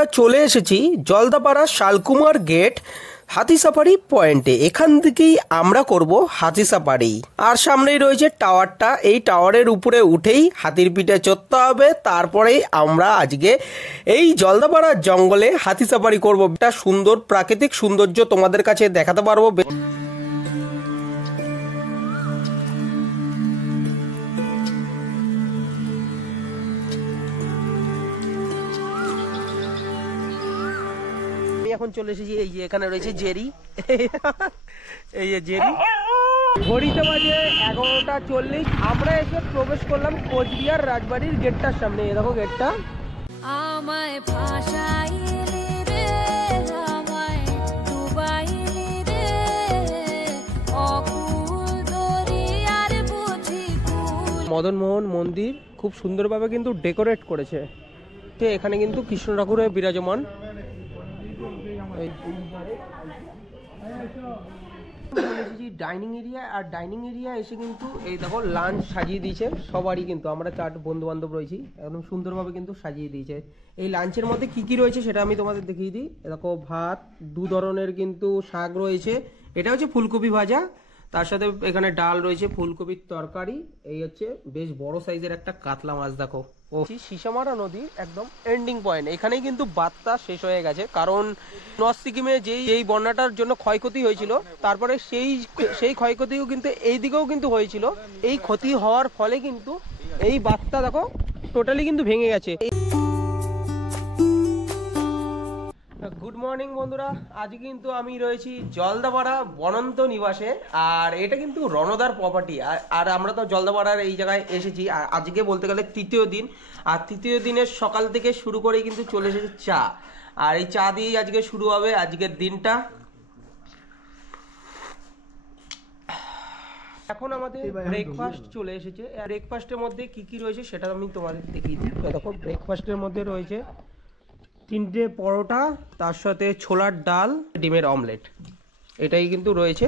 আমরা চলে এসেছি জলদাপাড়া শালকুমার গেট হাতি সাফারি পয়েন্টে। এখান থেকেই আমরা করব হাতি সাফারি। আর সামনেই রয়েছে টাওয়ারটা, এই টাওয়ারের উপরে উঠেই হাতির পিঠে চড়তে হবে। তারপরেই আমরা আজকে এই জলদাপাড়ার জঙ্গলে হাতি সাফারি করব। একটা সুন্দর প্রাকৃতিক সৌন্দর্য তোমাদের কাছে দেখাতে পারবো। এখন চলে এসেছি, এই যে এখানে রয়েছে জেরি, এই যে জেরি। ঘড়িতে বাজে 11টা 40। আমরা এসে প্রবেশ করলাম কোচবিহার রাজবাড়ির গেটটার সামনে। এই দেখো গেটটা। আমায় ভাষাইলি রে, আমায় ডুবাইলি রে, অকুল দরিয়ার বুঝি কুল। মদন মোহন মন্দির খুব সুন্দরভাবে কিন্তু ডেকোরেট করেছে। এখানে কিন্তু কৃষ্ণ ঠাকুরের বিরাজমান। ডাইনিং এরিয়া, আর ডাইনিং এরিয়া এসে কিন্তু এই দেখো লাঞ্চ সাজিয়ে দিয়েছে সবারই। কিন্তু আমরা 4 বন্ধু বান্ধব রয়েছি, একদম সুন্দরভাবে কিন্তু সাজিয়ে দিয়েছে। এই লাঞ্চের মধ্যে কি কি রয়েছে সেটা আমি তোমাদের দেখিয়ে দিই। দেখো ভাত, 2 ধরনের কিন্তু শাক রয়েছে। এটা হচ্ছে ফুলকপি ভাজা, তার সাথে এখানে ডাল রয়েছে, ফুলকপির তরকারি। এই হচ্ছে বেশ বড় সাইজের একটা কাতলা মাছ। দেখো সিসামারা নদী একদম এন্ডিং পয়েন্ট। এখানেই কিন্তু বার্তা শেষ হয়ে গেছে, কারণ নর্থ সিকিমে যেই বন্যাটার জন্য ক্ষয়ক্ষতি হয়েছিল, তারপরে সেই ক্ষয়ক্ষতিও কিন্তু এই দিকেও কিন্তু হয়েছিল। এই ক্ষতি হওয়ার ফলে কিন্তু এই বার্তা দেখো টোটালি কিন্তু ভেঙে গেছে। গুড মর্নিং বন্ধুরা, আজ কিন্তু আমি রয়েছি জলদাপাড়া বনন্ত নিবাসে। আর এটা কিন্তু রণদার প্রপার্টি। আর আমরা তো জলদাপাড়ার এই জায়গায় এসেছি। আর আজকে বলতে গেলে 3য় দিন। আর 3য় দিনের সকাল থেকে শুরু করেই কিন্তু চলে এসেছে চা। আর এই চা দিয়েই আজকে শুরু হবে আজকের দিনটা। এখন আমাদের ব্রেকফাস্ট চলে এসেছে। ব্রেকফাস্টের মধ্যে কি কি রয়েছে সেটা আমি তোমাদের দেখিয়ে দিই। দেখো ব্রেকফাস্টের মধ্যে রয়েছে 3টে পরোটা, তার সাথে ছোলার ডাল, ডিমের অমলেট। এটাই কিন্তু রয়েছে।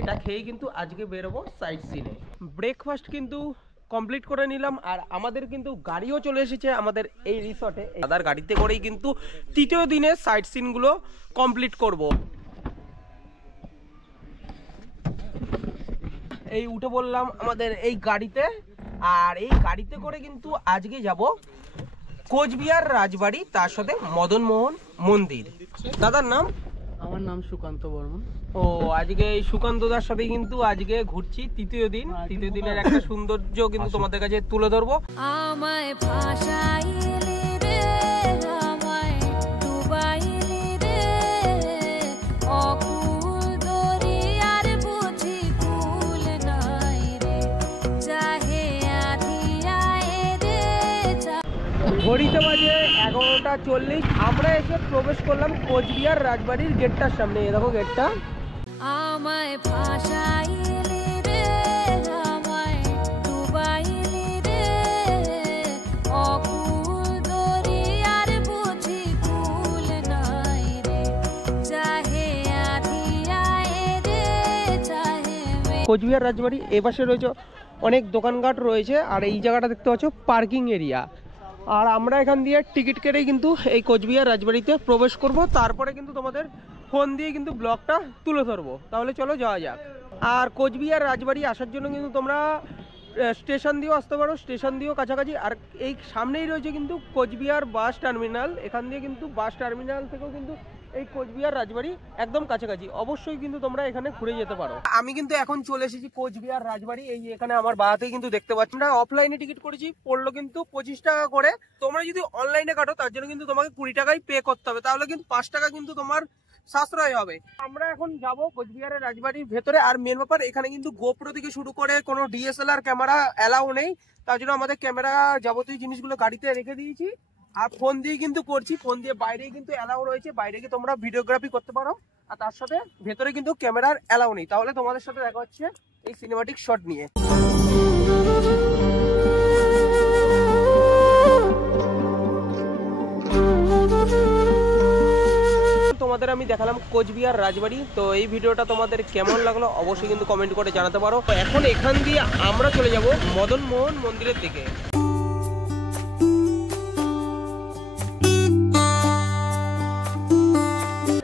এটা খেয়েই কিন্তু আজকে বেরোবো সাইট সিনে। ব্রেকফাস্ট কিন্তু কমপ্লিট করে নিলাম। আর আমাদের কিন্তু গাড়িও চলে এসেছে আমাদের এই রিসর্টে। দাদার গাড়িতে করেই কিন্তু 3য় দিনের সাইট সিনগুলো কমপ্লিট করব। এই উঠে বললাম আমাদের এই গাড়িতে। আর এই গাড়িতে করে কিন্তু আজকে যাব কোচবিহার রাজবাড়ি, তার সাথে মদন মোহন মন্দির। দাদার নাম? আমার নাম সুকান্ত বর্মন। ও, আজকে এই সুকান্ত দার সাথে কিন্তু আজকে ঘুরছি 3য় দিন। 3য় দিনের একটা সৌন্দর্য কিন্তু তোমাদের কাছে তুলে ধরবো। আমায় ভাষাইলি রে, আমায় ডুবাইলি রে, অকুল দরিয়ার বুঝি কুল নাই রে, চাহে আধিয়ায় রে। ঘড়িতে বাজে 11টা 40। আমরা এসে প্রবেশ করলাম কোচবিহার রাজবাড়ির গেটটার সামনে। এই দেখো গেটটা। আমায় ভাষাইলি রে, আমায় ডুবাইলি রে, অকুল দরিয়ার বুঝি কুল নাই রে, চাহে আধিয়ায় রে, চাহে। কোচবিহার রাজবাড়ি এপাশে রয়েছে অনেক দোকানঘাট রয়েছে। আর এই জায়গাটা দেখতে পাচ্ছ পার্কিং এরিয়া। আর আমরা এখান দিয়ে টিকিট কেটেই কিন্তু এই কোচবিহার রাজবাড়িতে প্রবেশ করব। তারপরে কিন্তু তোমাদের ফোন দিয়ে কিন্তু ব্লগটা তুলে ধরবো। তাহলে চলো যাওয়া যাক। আর কোচবিহার রাজবাড়ি আসার জন্য কিন্তু তোমরা স্টেশন দিয়েও আসতে পারো, স্টেশন দিয়েও কাছাকাছি। আর এই সামনেই রয়েছে কিন্তু কোচবিহার বাস টার্মিনাল। এখান দিয়ে কিন্তু বাস টার্মিনাল থেকেও কিন্তু এই কোচবিহার রাজবাড়ি একদম কাছাকাছি। অবশ্যই কিন্তু তোমরা এখানে ঘুরে যেতে পারো। আমি কিন্তু এখন চলে এসেছি কোচবিহার রাজবাড়ি। এই এখানে আমার বাড়িতেই কিন্তু দেখতে পাচ্ছি। আমরা অফলাইনে টিকিট করেছি, পড়লো কিন্তু 25 টাকা করে। তোমরা যদি অনলাইনে কাটো তার জন্য কিন্তু তোমাকে 20 টাকাই পে করতে হবে। তাহলে কিন্তু 5 টাকা কিন্তু তোমার সাশ্রয় হবে। আমরা এখন যাব কোচবিহারের রাজবাড়ির ভেতরে। আর মেন ব্যাপার, এখানে কিন্তু গোপ্রো থেকে শুরু করে কোনো ডিএসএলআর ক্যামেরা অ্যালাউ নেই। তার জন্য আমাদের ক্যামেরা যাবতীয় জিনিসগুলো গাড়িতে রেখে দিয়েছি। আর ফোন দিয়ে কিন্তু করছি, ফোন দিয়ে বাইরেই কিন্তু অ্যালাউ রয়েছে। বাইরে গিয়ে তোমরা ভিডিওগ্রাফি করতে পারো। আর তার সাথে ভেতরে কিন্তু ক্যামেরার অ্যালাউ নেই। তাহলে তোমাদের সাথে দেখা হচ্ছে এই সিনেমাটিক শট নিয়ে। তোমাদের আমি দেখালাম কোচবিহার রাজবাড়ি। তো এই ভিডিওটা তোমাদের কেমন লাগলো অবশ্যই কিন্তু কমেন্ট করে জানাতে পারো। এখন এখান দিয়ে আমরা চলে যাব মদন মোহন মন্দিরের দিকে।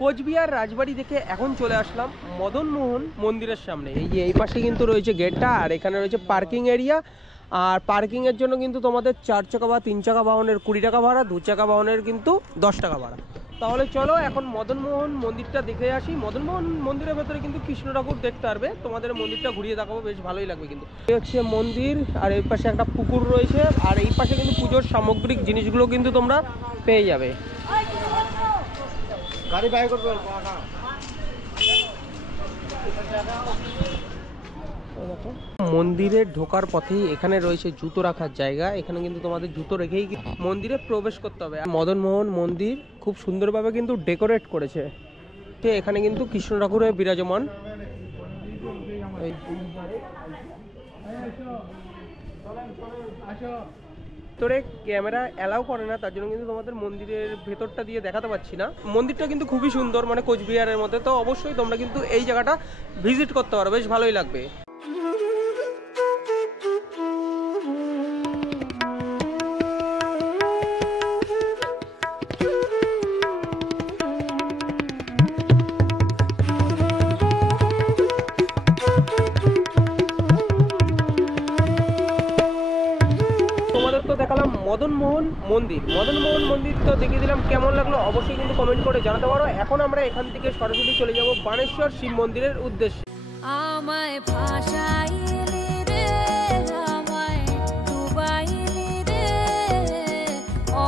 কোচবিহার রাজবাড়ি দেখে এখন চলে আসলাম মদনমোহন মন্দিরের সামনে। এই পাশে কিন্তু রয়েছে গেটটা, আর এখানে রয়েছে পার্কিং এরিয়া। আর পার্কিংয়ের জন্য কিন্তু তোমাদের 4 চাকা বা 3 চাকা বাহনের 20 টাকা ভাড়া, 2 চাকা বাহনের কিন্তু 10 টাকা ভাড়া। তাহলে চলো এখন মদনমোহন মন্দিরটা দেখে আসি। মদনমোহন মন্দিরের ভেতরে কিন্তু কৃষ্ণ ঠাকুর দেখতে পারবে, তোমাদের মন্দিরটা ঘুরিয়ে দেখাবো, বেশ ভালোই লাগবে। কিন্তু এই হচ্ছে মন্দির, আর এই পাশে একটা পুকুর রয়েছে, আর এই পাশে কিন্তু পুজোর সামগ্রিক জিনিসগুলো কিন্তু তোমরা পেয়ে যাবে। গাড়ি বাই করবে মন্দিরে ঢোকার পথেই এখানে রয়েছে জুতো রাখার জায়গা। এখানে কিন্তু তোমাদের জুতো রেখেই মন্দিরে প্রবেশ করতে হবে। মদনমোহন মন্দির খুব সুন্দরভাবে কিন্তু ডেকোরেট করেছে। এখানে কিন্তু কৃষ্ণ ঠাকুরের বিরাজমান। ভেতরে ক্যামেরা অ্যালাউ করে না, তার জন্য কিন্তু তোমাদের মন্দিরের ভেতরটা দিয়ে দেখাতে পারছি না। মন্দিরটা কিন্তু খুবই সুন্দর, মানে কোচবিহারের মধ্যে। তো অবশ্যই তোমরা কিন্তু এই জায়গাটা ভিজিট করতে পারো, বেশ ভালোই লাগবে। দেখালাম মদনমোহন মন্দির। মদনমোহন মন্দির তো দেখিয়ে দিলাম, কেমন লাগলো অবশ্যই কিন্তু কমেন্ট করে জানাতে পারো। এখন আমরা এখান থেকে সরাসরি চলে যাব বানেশ্বর শিব মন্দিরের উদ্দেশ্যে। আমায় ভাষাইলি রে, আমায় ডুবাইলি রে,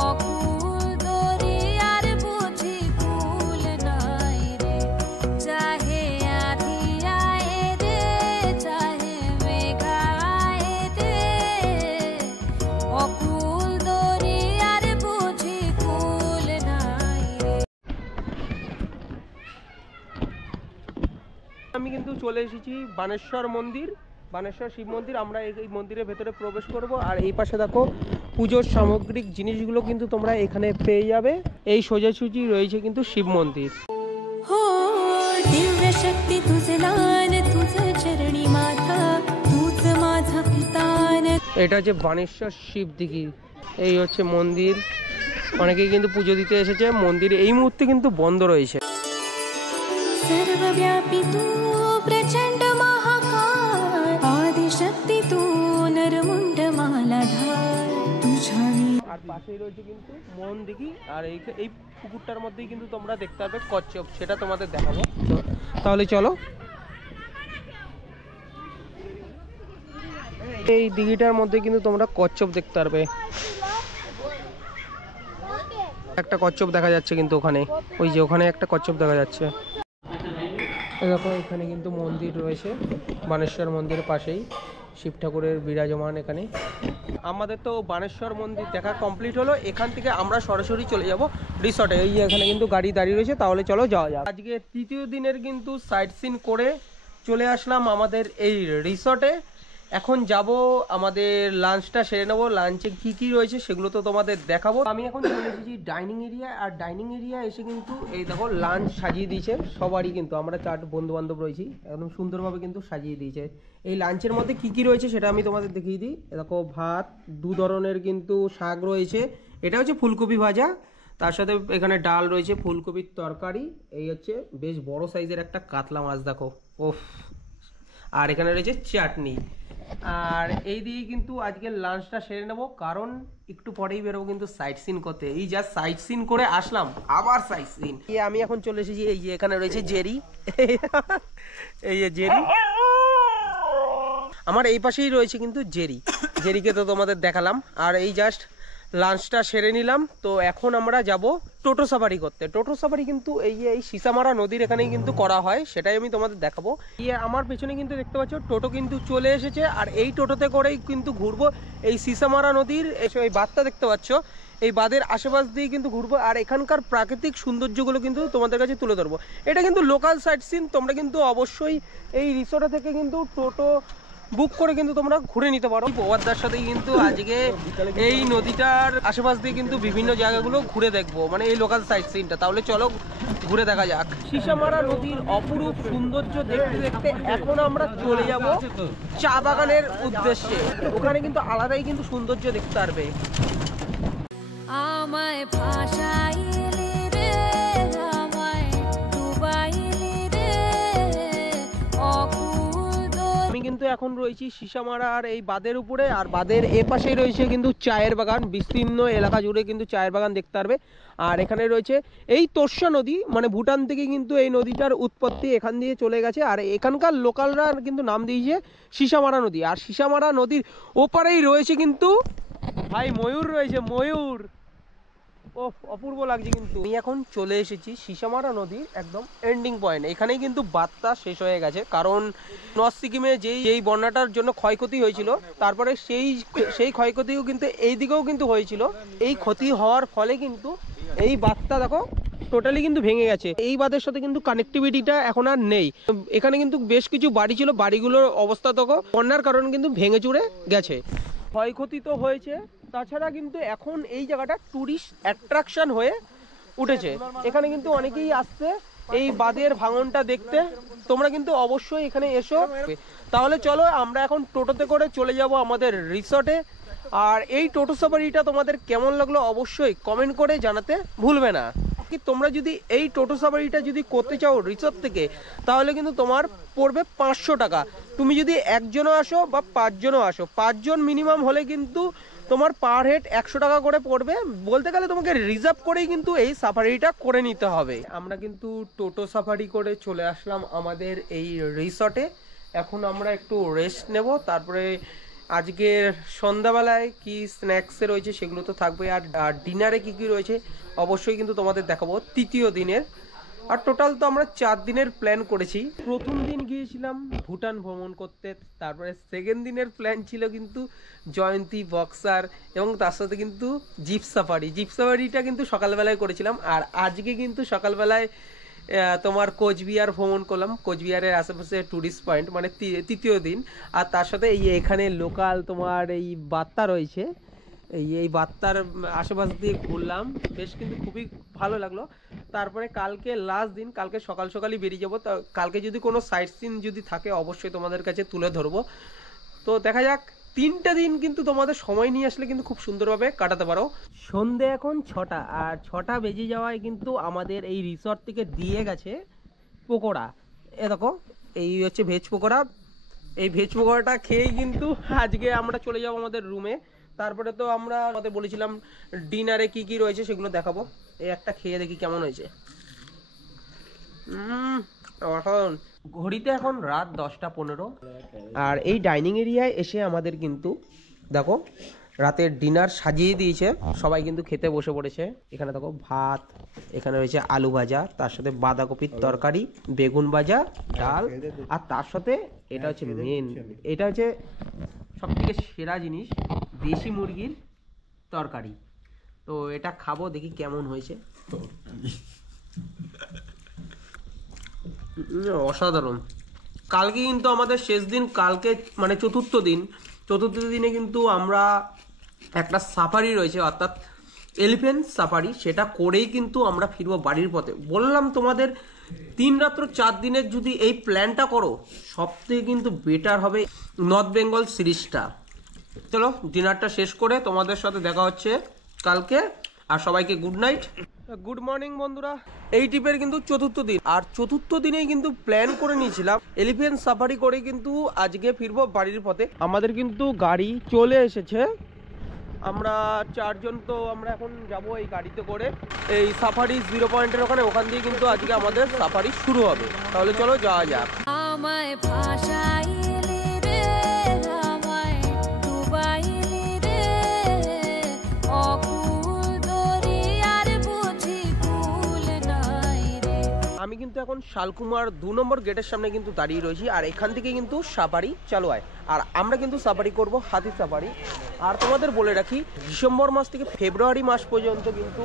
অকুল দরিয়ার বুঝি কুল নাই রে, চাহে আধি আয়ে রে, চাহে মেঘা আয়ে রে, অকুল দরিয়ার বুঝি কুল নাই রে। আমি কিন্তু চলে এসেছি বানেশ্বর মন্দির, বানেশ্বর শিব মন্দির। আমরা এই মন্দিরের ভেতরে প্রবেশ করব। আর এই পাশে দেখো পুজোর সামগ্রিক জিনিসগুলো কিন্তু তোমরা এখানে পেয়ে যাবে। এই সোজাসুজি রয়েছে কিন্তু শিব মন্দির। हो दिव्य शक्ती तुझे लान, तुझे चरणी माथा, तूच माझा पितान। এটা হচ্ছে বানেশ্বর শিব দিঘি। এই হচ্ছে মন্দির। অনেকেই কিন্তু পুজো দিতে এসেছে। মন্দির এই মুহূর্তে কিন্তু বন্ধ রয়েছে। सर्वव्यापी तू प्रचंड महाकाय, आदिशक्ती तू नरमुंड मालाधार, तुझ्या আর পাশেই রয়েছে কিন্তু মন দিঘি। আর এই পুকুরটার মধ্যেই কিন্তু তোমরা দেখতে পাবে কচ্ছপ, সেটা তোমাদের দেখাবো। তাহলে চলো। এই দিঘিটার মধ্যে কিন্তু তোমরা কচ্ছপ দেখতে পারবে। একটা কচ্ছপ দেখা যাচ্ছে কিন্তু ওখানে, ওই যে ওখানে একটা কচ্ছপ দেখা যাচ্ছে। দেখো এখানে কিন্তু মন্দির রয়েছে, বানেশ্বর মন্দিরের পাশেই শিব ঠাকুরের বিরাজমান। এখানে আমাদের তো বানেশ্বর মন্দির দেখা কমপ্লিট হলো। এখান থেকে আমরা সরাসরি চলে যাব রিসর্টে। এই এখানে কিন্তু গাড়ি দাঁড়িয়ে রয়েছে, তাহলে চলো যাওয়া যাক। আজকে তৃতীয় দিনের কিন্তু সাইট সিন করে চলে আসলাম আমাদের এই রিসর্টে। এখন যাব আমাদের লাঞ্চটা সেরে নেবো। লাঞ্চে কি কি রয়েছে সেগুলো তো তোমাদের দেখাবো। আমি এখন চলে এসেছি ডাইনিং এরিয়া। আর ডাইনিং এরিয়া এসে কিন্তু এই দেখো লাঞ্চ সাজিয়ে দিয়েছে সবারই। কিন্তু আমরা 4 বন্ধু বান্ধব রয়েছি, একদম সুন্দরভাবে কিন্তু সাজিয়ে দিয়েছে। এই লাঞ্চের মধ্যে কি কি রয়েছে সেটা আমি তোমাদের দেখিয়ে দিই। দেখো ভাত, 2 ধরনের কিন্তু শাক রয়েছে। এটা হচ্ছে ফুলকপি ভাজা, তার সাথে এখানে ডাল রয়েছে, ফুলকপির তরকারি। এই হচ্ছে বেশ বড় সাইজের একটা কাতলা মাছ, দেখো ওফ। আর এখানে রয়েছে চাটনি। আর এই দিয়ে কিন্তু আজকে লাঞ্চটা সেরে নেবো, কারণ একটু পরেই বেরোবো কিন্তু সাইট সিন করতে। এই যা সাইট সিন করে আসলাম, আবার সাইট সিন। আমি এখন চলে এসেছি, এই যে এখানে রয়েছে জেরি। এই যে জেরি, আমার এই পাশেই রয়েছে কিন্তু জেরি। জেরিকে তো তোমাদের দেখালাম। আর এই জাস্ট লাঞ্চটা সেরে নিলাম। তো এখন আমরা যাব টোটো সাফারি করতে। টোটো সাফারি কিন্তু এই সিসামারা নদীর এখানেই কিন্তু করা হয়, সেটাই আমি তোমাদের দেখাবো। আমার পেছনে কিন্তু দেখতে পাচ্ছ টোটো কিন্তু চলে এসেছে। আর এই টোটোতে করেই কিন্তু ঘুরবো এই সিসামারা নদীর। এই বাঁধটা দেখতে পাচ্ছ, এই বাঁধের আশেপাশ দিয়ে কিন্তু ঘুরবো। আর এখানকার প্রাকৃতিক সৌন্দর্যগুলো কিন্তু তোমাদের কাছে তুলে ধরবো। এটা কিন্তু লোকাল সাইট সিন। তোমরা কিন্তু অবশ্যই এই রিসোর্টে থেকে কিন্তু টোটো বুক করে কিন্তু তোমরা ঘুরে নিতে পারো। ওয়াদার সাথে কিন্তু আজকে এই নদীটার আশেপাশ দিয়ে কিন্তু বিভিন্ন জায়গাগুলো ঘুরে দেখবো, মানে এই লোকাল সাইট সিনটা। তাহলে চলো ঘুরে দেখা যাক। সিসামারা নদীর অপরূপ সৌন্দর্য দেখতে দেখতে এখন আমরা চলে যাব চা বাগানের উদ্দেশ্যে। ওখানে কিন্তু আলাদাই কিন্তু সৌন্দর্য দেখতে পারবে। আমায় ভাষাইলি রে, আমায় এখন রয়েছি সিসামারার এই বাঁধের উপরে, আর বাঁধের এ পাশেই রয়েছে কিন্তু চায়ের বাগান, বিস্তীর্ণ এলাকা জুড়ে কিন্তু চায়ের বাগান দেখতে পারবে। আর এখানে রয়েছে এই তোর্ষা নদী, মানে ভুটান থেকে কিন্তু এই নদীটার উৎপত্তি এখান দিয়ে চলে গেছে। আর এখানকার লোকালরা কিন্তু নাম দিয়েছে সিসামারা নদী। আর সিসামারা নদীর ওপারেই রয়েছে কিন্তু ভাই ময়ূর রয়েছে, ময়ূর, ও অপূর্ব লাগছে। কিন্তু আমি এখন চলে এসেছি সিসামারা নদীর একদম এন্ডিং পয়েন্ট। এখানেই কিন্তু বাঁধটা শেষ হয়ে গেছে, কারণ নর্থ সিকিমে যেই বন্যাটার জন্য ক্ষয়ক্ষতি হয়েছিল, তারপরে সেই ক্ষয়ক্ষতিও কিন্তু এই দিকেও কিন্তু হয়েছিল। এই ক্ষতি হওয়ার ফলে কিন্তু এই বাঁধটা দেখো টোটালি কিন্তু ভেঙে গেছে। এই বাঁধের সাথে কিন্তু কানেক্টিভিটিটা এখন আর নেই। এখানে কিন্তু বেশ কিছু বাড়ি ছিল, বাড়িগুলোর অবস্থা দেখো বন্যার কারণে কিন্তু ভেঙে চুরে গেছে। ক্ষয়ক্ষতি তো হয়েছে, তাছাড়া কিন্তু এখন এই জায়গাটা টুরিস্ট অ্যাট্রাকশন হয়ে উঠেছে। এখানে কিন্তু অনেকেই আসছে এই বাঁধের ভাঙনটা দেখতে। তোমরা কিন্তু অবশ্যই এখানে এসো। তাহলে চলো আমরা এখন টোটোতে করে চলে যাব আমাদের রিসর্টে। আর এই টোটো সাফারিটা তোমাদের কেমন লাগলো অবশ্যই কমেন্ট করে জানাতে ভুলবে না। কি তোমরা যদি এই টোটো সাফারিটা যদি করতে চাও রিসর্ট থেকে, তাহলে কিন্তু তোমার পড়বে 500 টাকা। তুমি যদি একজনও আসো বা 5 জনও আসো, 5 জন মিনিমাম হলে কিন্তু তোমার পার হেড 100 টাকা করে পড়বে। বলতে গেলে তোমাকে রিজার্ভ করেই কিন্তু এই সাফারিটা করে নিতে হবে। আমরা কিন্তু টোটো সাফারি করে চলে আসলাম আমাদের এই রিসর্টে। এখন আমরা একটু রেস্ট নেব, তারপরে আজকের সন্ধ্যাবেলায় কি স্ন্যাক্সে রয়েছে সেগুলো তো থাকবে, আর ডিনারে কি কি রয়েছে অবশ্যই কিন্তু তোমাদের দেখাবো তৃতীয় দিনের। আর টোটাল তো আমরা 4 দিনের প্ল্যান করেছি। প্রথম দিন গিয়েছিলাম ভুটান ভ্রমণ করতে, তারপরে সেকেন্ড দিনের প্ল্যান ছিল কিন্তু জয়ন্তী, বক্সার এবং তার সাথে কিন্তু জিপ সাফারিটা কিন্তু সকালবেলায় করেছিলাম। আর আজকে কিন্তু সকালবেলায় তোমার কোচবিহার ভ্রমণ করলাম, কোচবিহারের আশেপাশে টুরিস্ট পয়েন্ট, মানে তৃতীয় দিন। আর তার সাথে এখানে লোকাল তোমার এই বার্তা রয়েছে, এই বার্তার আশেপাশ দিয়ে ঘুরলাম, বেশ কিন্তু খুবই ভালো লাগলো। তারপরে কালকে লাস্ট দিন, কালকে সকালই বেরিয়ে যাবো। কালকে যদি কোনো সাইট সিন যদি থাকে অবশ্যই তোমাদের কাছে তুলে ধরবো। তো দেখা যাক, 3টা দিন কিন্তু তোমাদের সময় নিয়ে আসলে কিন্তু খুব সুন্দরভাবে কাটাতে পারো। সন্ধে এখন 6টা, আর 6টা বেজে যাওয়ায় কিন্তু আমাদের এই রিসর্ট থেকে দিয়ে গেছে পকোড়া। এ দেখো, এই হচ্ছে ভেজ পকোড়া। এই ভেজ পকোড়াটা খেয়েই কিন্তু আজকে আমরা চলে যাবো আমাদের রুমে। তারপরে তো আমরা আমাদের বলেছিলাম ডিনারে কি কি রয়েছে সেগুলো দেখাবো। এই একটা খেয়ে দেখি কেমন হয়েছে। এখন ঘড়িতে এখন রাত 10টা 15। আর এই ডাইনিং এরিয়ায় এসে আমাদের কিন্তু দেখো রাতের ডিনার সাজিয়ে দিয়েছে, সবাই কিন্তু খেতে বসে পড়েছে। এখানে দেখো ভাত, এখানে রয়েছে আলু ভাজা, তার সাথে বাঁধাকপির তরকারি, বেগুন ভাজা, ডাল, আর তার সাথে এটা হচ্ছে মেন, এটা হচ্ছে সব থেকে সেরা জিনিস, দেশি মুরগির তরকারি। তো এটা খাবো, দেখি কেমন হয়েছে। অসাধারণ। কালকে কিন্তু আমাদের শেষ দিন, কালকে মানে চতুর্থ দিনে কিন্তু আমরা একটা সাফারি রয়েছে, অর্থাৎ এলিফ্যান্ট সাফারি, সেটা করেই কিন্তু আমরা ফিরবো বাড়ির পথে। বললাম তোমাদের 3 রাত্র 4 দিনের যদি এই প্ল্যানটা করো, সবথেকে কিন্তু বেটার হবে নর্থ বেঙ্গল সিরিজটা। চলো ডিনারটা শেষ করে তোমাদের সাথে দেখা হচ্ছে কালকে। আর সবাইকে গুড নাইট, গুড মর্নিং বন্ধুরা। এই ট্রিপের কিন্তু চতুর্থ দিন, আর চতুর্থ দিনেই কিন্তু প্ল্যান করে নিয়েছিলাম এলিফ্যান্ট সাফারি করে কিন্তু আজকে ফিরবো বাড়ির পথে। আমাদের কিন্তু গাড়ি চলে এসেছে, আমরা 4 জন। তো আমরা এখন যাব এই গাড়িতে করে এই সাফারি 0 পয়েন্টের ওখান দিয়ে কিন্তু আজকে আমাদের সাফারি শুরু হবে। তাহলে চলো যাওয়া যাক। আমায় ভাষাইলি রে, আমায় ডুবাইলি রে, অকুল দরিয়ার বুঝি কুল নাই রে। আমি কিন্তু এখন শালকুমার 2 নম্বর গেটের সামনে কিন্তু দাঁড়িয়ে রয়েছি, আর এখান থেকে কিন্তু সাফারি চালু হয়। আর আমরা কিন্তু সাফারি করব হাতি সাফারি। আর তোমাদের বলে রাখি, ডিসেম্বর মাস থেকে ফেব্রুয়ারি মাস পর্যন্ত কিন্তু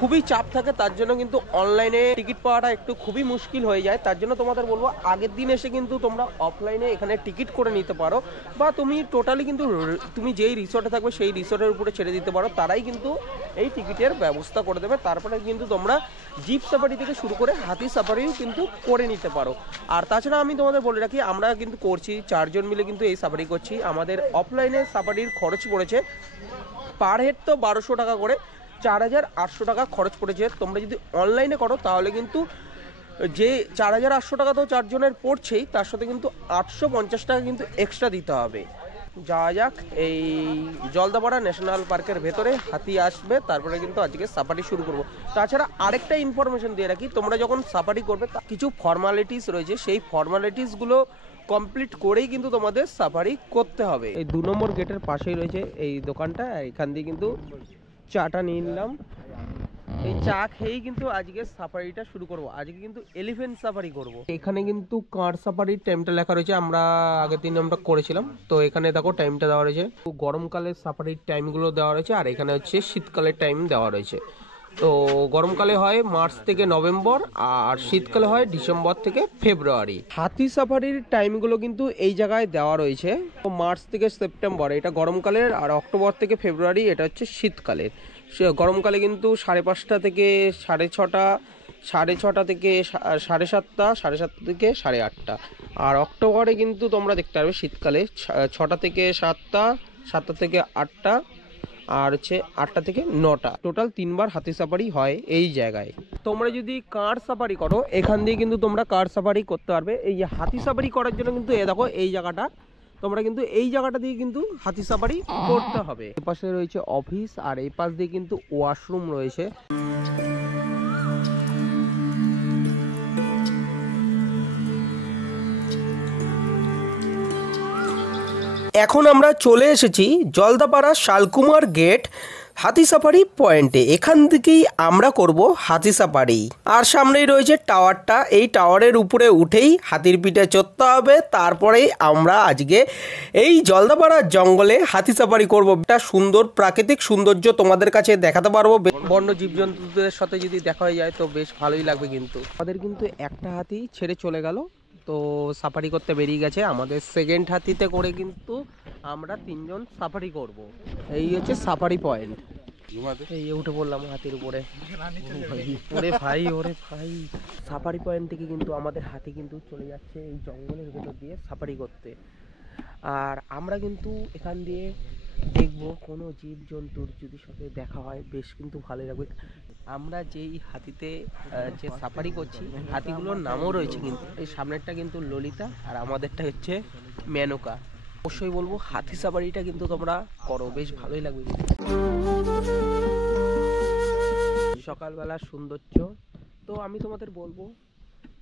খুবই চাপ থাকে, তার জন্য কিন্তু অনলাইনে টিকিট পাওয়াটা একটু খুবই মুশকিল হয়ে যায়। তার জন্য তোমাদের বলবো আগের দিন এসে কিন্তু তোমরা অফলাইনে এখানে টিকিট করে নিতে পারো, বা তুমি টোটালি কিন্তু তুমি যেই রিসর্টে থাকবে সেই রিসর্টের উপরে ছেড়ে দিতে পারো, তারাই কিন্তু এই টিকিটের ব্যবস্থা করে দেবে। তারপরে কিন্তু তোমরা জিপ সাফারি থেকে শুরু করে হাতি সাফারিও কিন্তু করে নিতে পারো। আর তাছাড়া আমি তোমাদের বলে রাখি, আমরা কিন্তু করছি 4 জন মিলে কিন্তু এই সাফারি করছি। আমাদের অফলাইনে সাফারির খরচ পড়েছে পার হেড তো 1200 টাকা করে, 4800 টাকা খরচ পড়েছে। তোমরা যদি অনলাইনে করো তাহলে কিন্তু যে 4800 টাকা তো চারজনের পড়ছেই, তার সাথে কিন্তু 850 টাকা কিন্তু এক্সট্রা দিতে হবে। যাওয়া যাক, এই জলদাপাড়া ন্যাশনাল পার্কের ভেতরে হাতি আসবে, তারপরে কিন্তু আজকে সাফারি শুরু করব। তাছাড়া আরেকটা ইনফরমেশন দিয়ে রাখি, তোমরা যখন সাফারি করবে কিছু ফর্মালিটিস রয়েছে, সেই ফর্মালিটিসগুলো কমপ্লিট করেই কিন্তু তোমাদের সাফারি করতে হবে। এই 2 নম্বর গেটের পাশেই রয়েছে এই দোকানটা, এখান দিয়ে কিন্তু চাটা নিয়ে নিলাম। এই চা খেয়েই কিন্তু আজকে সাফারিটা শুরু করব। আজকে কিন্তু এলিফ্যান্ট সাফারি করব। এখানে কিন্তু কার সাফারির টাইমটা লেখা রয়েছে, আমরা আগের দিন আমরা করেছিলাম, তো এখানে দেখো টাইমটা দেওয়া রয়েছে। গরমকালের সাফারির টাইমগুলো দেওয়া রয়েছে, আর এখানে হচ্ছে শীতকালের টাইম দেওয়া রয়েছে। তো গরমকালে হয় মার্চ থেকে নভেম্বর, আর শীতকালে হয় ডিসেম্বর থেকে ফেব্রুয়ারি। হাতি সাফারির টাইমগুলো কিন্তু এই জায়গায় দেওয়া রয়েছে। তো মার্চ থেকে সেপ্টেম্বর এটা গরমকালের, আর অক্টোবর থেকে ফেব্রুয়ারি এটা হচ্ছে শীতকালের। গরমকালে কিন্তু 5:30 থেকে 6:30, 6:30 থেকে 7:30, 7:30 থেকে 8:30। আর অক্টোবরে কিন্তু তোমরা দেখতে পারবে শীতকালে 6টা থেকে 7টা, 7টা থেকে 8টা, আর হচ্ছে 8টা থেকে 9টা। টোটাল 3 বার হাতি সাফারি হয় এই জায়গায়। তোমরা যদি কার সাফারি করো, এখান দিয়ে কিন্তু তোমরা কার সাফারি করতে পারবে। এই যে হাতি সাফারি করার জন্য কিন্তু দেখো এই জায়গাটা, তোমরা কিন্তু এই জায়গাটা দিয়ে কিন্তু হাতি সাফারি করতে হবে। এই পাশে রয়েছে অফিস, আর এই পাশ দিয়ে কিন্তু ওয়াশরুম রয়েছে। এখন আমরা চলে এসেছি জলদাপাড়া শালকুমার গেট হাতি সাফারি পয়েন্টে। এখান থেকেই আমরা করব হাতি সাফারি। আর সামনেই রয়েছে টাওয়ারটা, এই টাওয়ারের উপরে উঠেই হাতির পিঠে চড়তে হবে, তারপরেই আমরা আজকে এই জলদাপাড়ার জঙ্গলে হাতি সাফারি করব। একটা সুন্দর প্রাকৃতিক সৌন্দর্য তোমাদের কাছে দেখাতে পারবো। বন্য জীবজন্তুদের সাথে যদি দেখা হয়ে যায় তো বেশ ভালোই লাগবে। কিন্তু আমাদের কিন্তু একটা হাতি ছেড়ে চলে গেল, তো সাফারি করতে বেরিয়ে গেছে। আমাদের সেকেন্ড হাতিতে করে কিন্তু আমরা 3 জন সাফারি করব। এই হচ্ছে সাফারি পয়েন্ট। এই উঠে পড়লাম হাতির উপরে। ওরে ভাই, ওরে ভাই, সাফারি পয়েন্ট থেকে কিন্তু আমাদের হাতি কিন্তু চলে যাচ্ছে এই জঙ্গলের ভেতর দিয়ে সাফারি করতে। আর আমরা কিন্তু এখান দিয়ে দেখবো কোনো জীবজন্তুর যদি সাথে দেখা হয়, বেশ কিন্তু ভালো লাগবে। আমরা যেই হাতিতে যে সাফারি করছি, হাতিগুলোর নামও রয়েছে কিন্তু। এই সামনেরটা কিন্তু ললিতা, আর আমাদেরটা হচ্ছে মেনকা। অবশ্যই বলবো হাতি সাফারিটা কিন্তু তোমরা করো, বেশ ভালোই লাগবে। সকালবেলার সৌন্দর্য তো আমি তোমাদের বলবো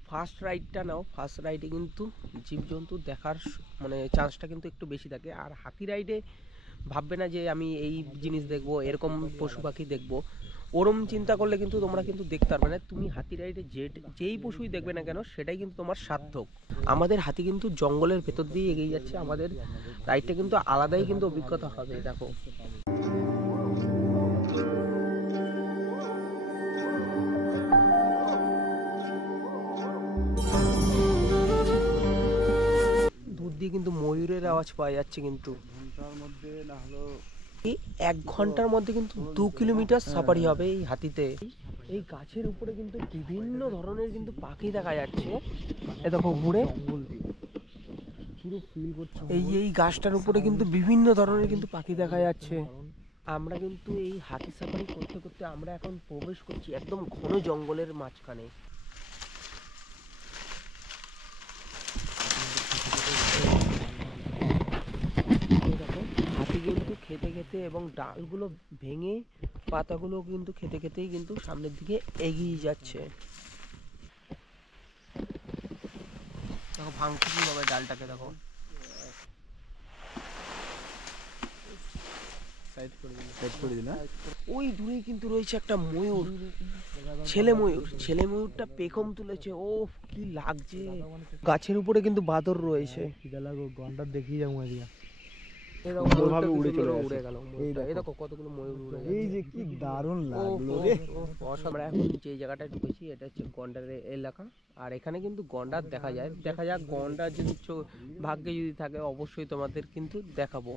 ফার্স্ট রাইডটা নাও। ফার্স্ট রাইডে কিন্তু জীবজন্তু দেখার মানে চান্সটা কিন্তু একটু বেশি থাকে। আর হাতি রাইডে ভাববে না যে আমি এই জিনিস দেখবো, এরকম পশু পাখি দেখবো, ওরম চিন্তা করলে কিন্তু তোমরা কিন্তু দেখতে পারবে না। তুমি হাতি রাইডে যেই পশুই দেখবে না কেন, সেটাই কিন্তু তোমার সার্থক। আমাদের হাতি কিন্তু জঙ্গলের ভেতর দিয়ে এগিয়ে যাচ্ছে, আমাদের রাইডটা কিন্তু আলাদাই কিন্তু অভিজ্ঞতা হবে। দেখো দূর দিয়ে কিন্তু ময়ূরের আওয়াজ পাওয়া যাচ্ছে। কিন্তু 1 ঘন্টার মধ্যে কিন্তু 2 কিলোমিটার সাফারি হবে এই হাতিতে। এই গাছের উপরে কিন্তু বিভিন্ন ধরনের কিন্তু পাখি দেখা যাচ্ছে। এ দেখো ঘুরে এই গাছটার উপরে কিন্তু বিভিন্ন ধরনের কিন্তু পাখি দেখা যাচ্ছে। আমরা কিন্তু এই হাতি সাফারি করতে করতে আমরা এখন প্রবেশ করছি একদম ঘন জঙ্গলের মাঝখানে। হাতি কিন্তু খেতে খেতে এবং ডালগুলো ভেঙে পাতাগুলো কিন্তু খেতে খেতেই কিন্তু সামনের দিকে এগিয়ে যাচ্ছে। দেখো ভাঙতে কিভাবে ডালটাকে, দেখো ওই দূরে কিন্তু রয়েছে একটা ময়ূর, ছেলে ময়ূর। ছেলে ময়ূরটা পেখম তুলেছে, ও কি লাগছে। গাছের উপরে কিন্তু বাদর রয়েছে। দেখি যাবো কতগুলো ময়ূর উড়ে গেছে। এই যে কি দারুণ লাগলো রে। আমরা এখন যে জায়গাটায় ঢুকেছি এটা হচ্ছে গন্ডারের এলাকা, আর এখানে কিন্তু গন্ডার দেখা যায়। দেখা যাক গন্ডার যদি ভাগ্যে যদি থাকে অবশ্যই তোমাদের কিন্তু দেখাবো।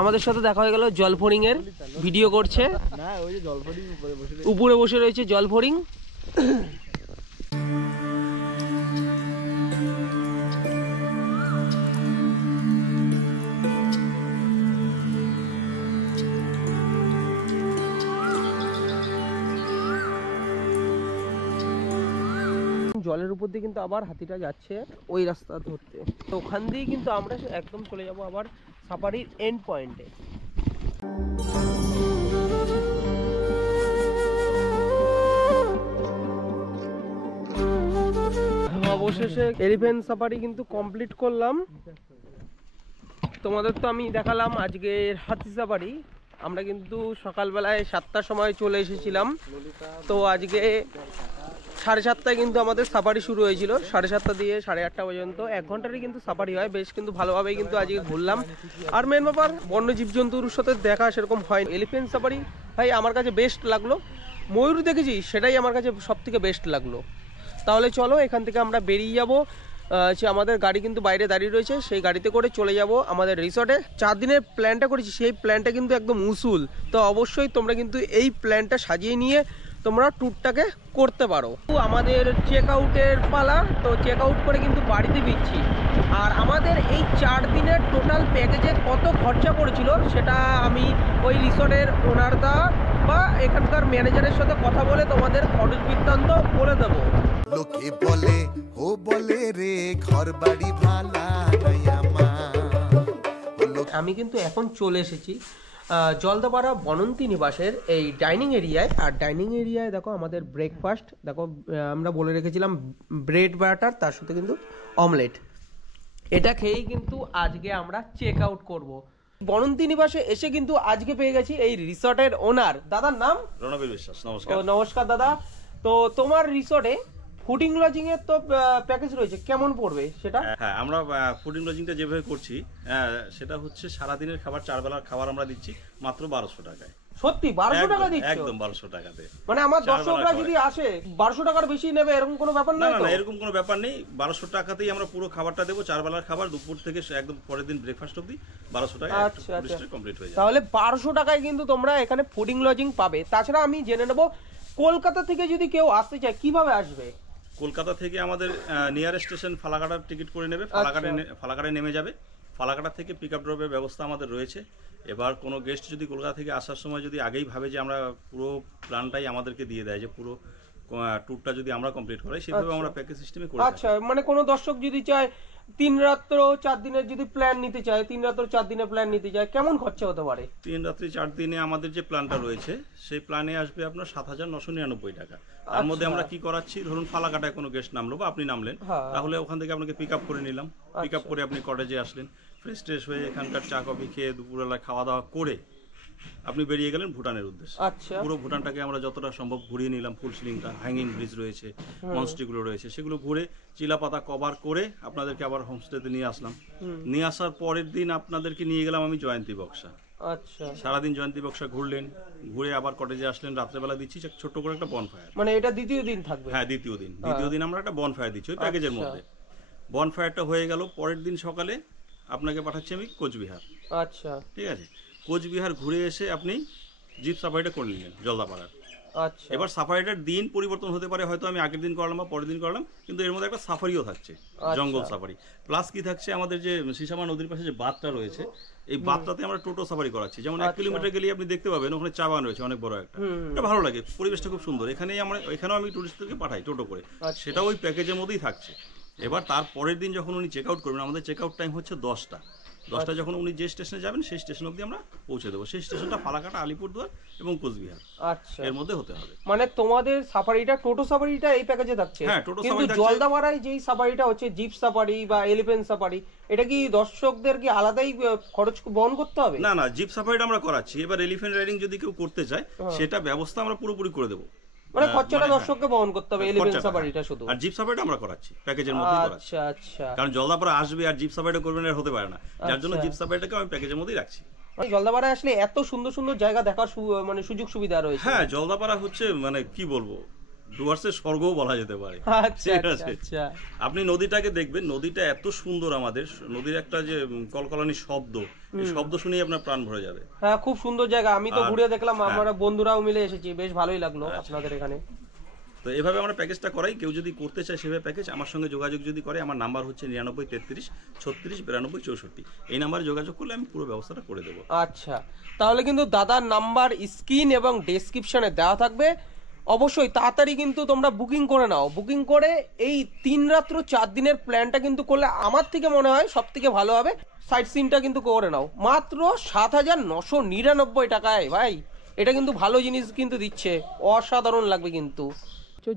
আমাদের সাথে দেখা হয়ে গেল জলফড়িং এর ভিডিও করছে। না ওই যে জলফড়িং উপরে বসে রয়েছে জলফড়িং। জলের উপর দিয়ে কিন্তু আবার হাতিটা যাচ্ছে ওই রাস্তা ধরতে, তো ওখান দিয়ে কিন্তু আমরা একদম চলে যাব আবার সাফারির এন্ড পয়েন্টে। অবশেষে এলিফ্যান্ট সাফারি কিন্তু কমপ্লিট করলাম। তোমাদের তো আমি দেখালাম আজকের হাতি সাফারি। আমরা কিন্তু সকালবেলায় 7টার সময় চলে এসেছিলাম, তো আজকে 7:30টায় কিন্তু আমাদের সাফারি শুরু হয়েছিল। 7:30 দিয়ে 8:30 পর্যন্ত 1 ঘন্টারই কিন্তু সাফারি হয়। বেশ কিন্তু ভালোভাবেই কিন্তু আজকে ঘুরলাম। আর মেন ব্যাপার বন্য জীবজন্তুর সাথে দেখা সেরকম হয়। এলিফ্যান্ট সাফারি ভাই আমার কাছে বেস্ট লাগলো। ময়ূর দেখেছি সেটাই আমার কাছে সব থেকে বেস্ট লাগলো। তাহলে চলো এখান থেকে আমরা বেরিয়ে যাবো। আমাদের গাড়ি কিন্তু বাইরে দাঁড়িয়ে রয়েছে, সেই গাড়িতে করে চলে যাব আমাদের রিসর্টে। 4 দিনের প্ল্যানটা করেছি, সেই প্ল্যানটা কিন্তু একদম উসুল। তো অবশ্যই তোমরা কিন্তু এই প্ল্যানটা সাজিয়ে নিয়ে তোমরা ট্যুরটাকে করতে পারো। আমাদের চেক আউটের পালা, তো চেক আউট করে কিন্তু বাড়িতে ফিরছি। আর আমাদের এই 4 দিনের টোটাল প্যাকেজে কত খরচা পড়েছিল সেটা আমি ওই রিসর্টের ওনারদা বা এখানকার ম্যানেজারের সাথে কথা বলে তোমাদের খরচ বৃত্তান্ত বলে দেবো। লোকে বলে ও বলে রে ঘর বাড়ি ভালা আমি কিন্তু এখন চলে এসেছি জলদাপাড়া বনন্তী নিবাসের এই ডাইনিং এরিয়ায়। আর ডাইনিং এরিয়ায় দেখো আমাদের ব্রেকফাস্ট দেখো, আমরা বলে রেখেছিলাম ব্রেড বাটার, তার সাথে কিন্তু অমলেট। এটা খেয়েই কিন্তু আজকে আমরা চেক আউট করবো। বনন্তী নিবাসে এসে কিন্তু আজকে পেয়ে গেছি এই রিসর্টের ওনার, দাদার নাম রণবীর বিশ্বাস। নমস্কার। নমস্কার দাদা। তো তোমার রিসর্টে ফুডিং লজিং এর তো প্যাকেজ রয়েছে, কেমন পড়বে সেটা? হ্যাঁ, আমরা ফুডিং লজিংটা যেভাবে করছি সেটা হচ্ছে সারাদিনের খাবার 4 বেলার খাবার আমরা দিচ্ছি মাত্র 1200 টাকায়। সত্যি 1200 টাকা দিচ্ছ? একদম 1200 টাকাতে। মানে আমার দর্শকরা যদি আসে 1200 টাকার বেশি নেবে এরকম কোনো ব্যাপার নাই তো? না, এরকম কোনো ব্যাপার নেই। 1200 টাকাতেই আমরা পুরো খাবারটা দেবো। 4 বেলার খাবার দুপুর থেকে একদম পরের দিন ব্রেকফাস্ট অবধি 1200 টাকায় কমপ্লিট হয়ে যায়। তাহলে 1200 টাকায় কিন্তু তোমরা এখানে ফুডিং লজিং পাবে। তাছাড়া আমি জেনে নেব কলকাতা থেকে যদি কেউ আসতে চায় কিভাবে আসবে? কলকাতা থেকে আমাদের নিয়ারেস্ট স্টেশন ফালাকাটার টিকিট করে নেবে, ফালাকাটায় নেমে যাবে। ফালাকাটা থেকে পিক আপ ড্রপের ব্যবস্থা আমাদের রয়েছে। এবার কোনো গেস্ট যদি কলকাতা থেকে আসার সময় যদি আগেই ভাবে যে আমরা পুরো প্ল্যানটাই আমাদেরকে দিয়ে দেয়, যে পুরো ট্যুরটা যদি আমরা কমপ্লিট করাই, সেভাবে আমরা প্যাকেজ সিস্টেমে করি। আচ্ছা, মানে কোনো দর্শক যদি চায় 3 রাত্র 4 দিনের যদি প্ল্যান নিতে চায়, 3 রাত্র 4 দিনের প্ল্যান নিতে চায়, কেমন খরচা হতে পারে? 3 রাত্রি 4 দিনে আমাদের যে প্ল্যানটা রয়েছে সেই প্ল্যানে আসবে আপনার 7,999 টাকা। তার মধ্যে আমরা কি করাচ্ছি, ধরুন ফালাকাটায় কোনো গেস্ট নামলো বা আপনি নামলেন, তাহলে ওখান থেকে আপনাকে পিক আপ করে নিলাম। পিক আপ করে আপনি কটেজে আসলেন, ফ্রেশ ট্রেশ হয়ে এখানকার চা কফি খেয়ে দুপুরবেলা খাওয়া দাওয়া করে আপনি বেরিয়ে গেলেন ভুটানের উদ্দেশ্যে। আচ্ছা, পুরো ভুটানটাকে আমরা যতটা সম্ভব ঘুরিয়ে নিলাম। ফুল সিলিংটা, হ্যাঙ্গিং ব্রিজ রয়েছে, মনস্ট্রিগুলো রয়েছে, সেগুলো ঘুরে চিলাপাতা কভার করে আপনাদেরকে আবার হোমস্টেতে নিয়ে আসলাম। নিয়ে আসার পরের দিন আপনাদেরকে নিয়ে গেলাম আমি জয়ন্তী বক্সা। আচ্ছা, সারাদিন জয়ন্তী বক্সা ঘুরলেন, ঘুরে আবার কটেজে আসলেন। রাত্রেবেলা দিচ্ছি ছোট্ট করে একটা বনফায়ার। মানে এটা দ্বিতীয় দিন থাকবে? হ্যাঁ, দ্বিতীয় দিন আমরা একটা বনফায়ার দিচ্ছি ওই প্যাকেজের মধ্যে। বনফায়ারটা হয়ে গেল, পরের দিন সকালে আপনাকে পাঠাচ্ছি আমি কোচবিহার। আচ্ছা, ঠিক আছে। কোচবিহার ঘুরে এসে আপনি জিপ সাফারিটা করে নিলেন জলদাপাড়ার। আচ্ছা, এবার সাফারিটার দিন পরিবর্তন হতে পারে, হয়তো আমি আগের দিন করলাম বা পরের দিন করলাম, কিন্তু এর মধ্যে একটা সাফারিও থাকছে, জঙ্গল সাফারি। প্লাস কি থাকছে, আমাদের যে সিসামা নদীর পাশে যে বাঁধটা রয়েছে, এই বাঁধটাতে আমরা টোটো সাফারি করাচ্ছি। যেমন 1 কিলোমিটার গেলে আপনি দেখতে পাবেন ওখানে চা বাগান রয়েছে অনেক বড় একটা। এটা ভালো লাগে, পরিবেশটা খুব সুন্দর। এখানেও আমি টুরিস্টদেরকে পাঠাই টোটো করে, সেটা ওই প্যাকেজের মধ্যেই থাকছে। এবার তার পরের দিন যখন উনি চেক আউট করবেন, আমাদের চেক আউট টাইম হচ্ছে 10টা। যখন উনি যে স্টেশনে যাবেন সেই স্টেশন অবধি আমরা পৌঁছে দেবো। সেই স্টেশনটা ফালাকাটা, আলিপুরদুয়ার এবং কোচবিহার, আচ্ছা, এর মধ্যে হতে হবে। মানে তোমাদের সাফারিটা টোটো সাফারিটা এই প্যাকেজে থাকছে? হ্যাঁ, টোটো কিন্তু সাফারি। জলদাপাড়ায় যেই সাফারিটা হচ্ছে জিপ সাফারি বা এলিফ্যান্ট সাফারি, এটা কি দর্শকদের কি আলাদাই খরচ বহন করতে হবে? না, জিপ সাফারিটা আমরা করাচ্ছি। এবার এলিফ্যান্ট রাইডিং যদি কেউ করতে চায় সেটা ব্যবস্থা আমরা পুরোপুরি করে দেবো। মানে খরচাটা দর্শককে বহন করতে হবে এলিফ্যান্ট সাফারিটা শুধু, আর জিপ সাফারিটা আমরা করাচ্ছি প্যাকেজের মধ্যেই করাচ্ছি। আচ্ছা, আচ্ছা, কারণ জলদাপাড়া আসবে আর জিপ সাফারিটা করবেন না, হতে পারে না। যার জন্য জিপ সাফারিটাকে আমি প্যাকেজের মধ্যেই রাখছি। জলদাপাড়ায় আসলে এত সুন্দর সুন্দর জায়গা দেখার মানে সুযোগ সুবিধা রয়েছে। হ্যাঁ, জলদাপাড়া হচ্ছে মানে কি বলবো, ডুয়ার্সের স্বর্গও বলা যেতে পারে। আচ্ছা, আচ্ছা, আপনি নদীটাকে দেখবেন, নদীটা এত সুন্দর। আমাদের নদীর একটা যে কলকলানি শব্দ, এই শব্দ শুনেই আপনার প্রাণ ভরে যাবে। হ্যাঁ, খুব সুন্দর জায়গা। আমি তো ঘুরে দেখলাম, আমরা বন্ধুরাও মিলে এসেছি, বেশ ভালোই লাগলো আপনাদের এখানে। তো এভাবে আমরা প্যাকেজটা করাই। কেউ যদি করতে চায় সেভাবে প্যাকেজ আমার সঙ্গে যোগাযোগ যদি করে, আমার নাম্বার হচ্ছে 99 33 36 92 64। এই নাম্বারে যোগাযোগ করলে আমি পুরো ব্যবস্থাটা করে দেবো। আচ্ছা, তাহলে কিন্তু দাদার নাম্বার স্ক্রিন এবং ডেসক্রিপশনে দেওয়া থাকবে। অবশ্যই তাড়াতাড়ি কিন্তু তোমরা বুকিং করে নাও। বুকিং করে এই 3 রাত্র 4 দিনের প্ল্যানটা কিন্তু করলে আমার থেকে মনে হয় সব থেকে ভালো হবে। সাইট সিনটা কিন্তু করে নাও মাত্র 7,999 টাকায় ভাই, এটা কিন্তু ভালো জিনিস কিন্তু দিচ্ছে, অসাধারণ লাগবে কিন্তু।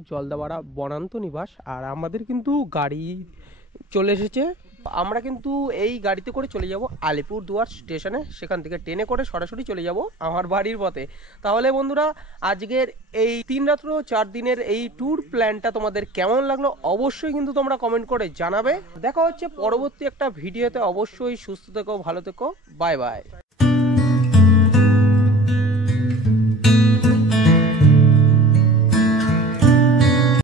জলদাপাড়া বনান্ত নিবাস, আর আমাদের কিন্তু গাড়ি চলে এসেছে। আমরা কিন্তু এই গাড়িতে করে চলে যাব আলিপুরদুয়ার স্টেশনে, সেখান থেকে ট্রেনে করে সরাসরি চলে যাব আমার বাড়ির পথে। তাহলে বন্ধুরা আজকের এই 3 রাত্র 4 দিনের এই ট্যুর প্ল্যানটা তোমাদের কেমন লাগলো অবশ্যই কিন্তু তোমরা কমেন্ট করে জানাবে। দেখা হচ্ছে পরবর্তী একটা ভিডিওতে, অবশ্যই সুস্থ থেকো, ভালো থেকো, বাই বাই।